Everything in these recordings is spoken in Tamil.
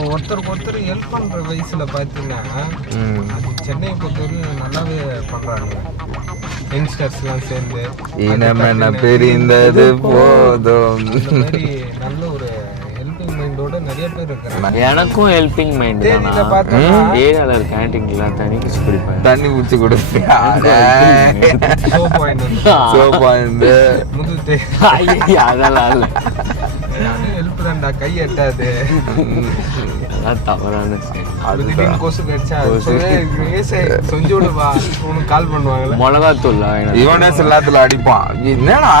இப்போ ஒருத்தருக்கு ஹெல்ப் பண்ற வயசுல பாத்தீங்கன்னா அது சென்னையை பொறுத்தவரையும் நல்லாவே பண்றாங்க. யங்ஸ்டர்ஸ்லாம் சேர்ந்து இனமென பிரிந்தது போதும் இந்த மாதிரி நல்ல ஒரு ஹெல்பிங் மைண்டோட நிறைய பேர் இருக்காங்க. எனக்கும் ஹெல்பிங் மைண்ட் தேனியில தான். பார்த்தா ஏரியால இருக்க கேண்டீன்ல தண்ணி குடிச்சு குடிப்பேன். தண்ணி ஊற்றி கொடுப்பேன் முதுகு அதெல்லாம் இல்ல, ஹெல்ப் தான்டா, கை எட்டாது. அதெல்லாம் தவறான அது திடீர்னு கொசு கடிச்சா செஞ்சு விடுவா உனக்கு கால் பண்ணுவாங்கல்ல. மிளகாத்தூள் இவனே எல்லாத்துல அடிப்பான். என்னடா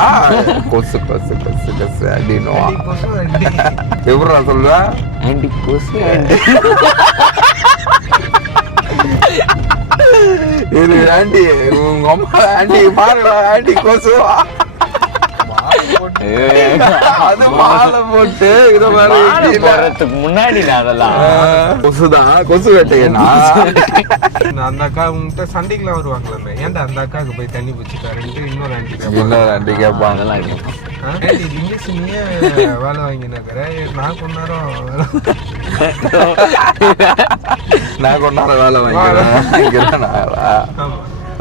கொசு கொசு கொசு கொசு அப்படின்னுவான். கொசு அடி எப்படா சொல்லுவ? ஆண்டி கொசு ஆண்டி. இது ஆண்டி உங்க அம்மா ஆண்டி பாருடா ஆண்டி கொசுவா. அது மாலை போட்டு இத மாதிரி போறதுக்கு முன்னாடி அதெல்லாம் கொசுதான், கொசு வேட்டையனா. அந்த அக்கா உங்ககிட்ட சண்டைக்குலாம் வருவாங்களே, ஏன்டா அந்த அக்காவுக்கு போய் தண்ணி பிடிச்சிட்டாருன்ட்டு இன்னொரு ஆண்டி கேட்பாங்க. அதெல்லாம் இருக்கும். ஆண்டி இங்கிலீஷ் நீயே வேலை வாங்கினாக்கிற, நான் கொஞ்ச நேரம் நான் கொண்டாட வேலை வாங்கிக்கிறேன்.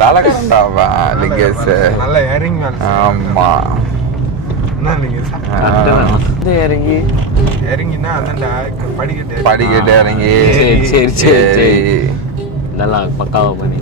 வேலை கண்டாவா லிங்கேஷ். நல்லா இறங்கி வேலை. ஆமா என்ன நீங்க இறங்கி இறங்கினா அதான்டா படிக்கட்டு படிக்கட்டு இறங்கி. சரி சரி சரி, இதெல்லாம் பக்காவா பண்ணி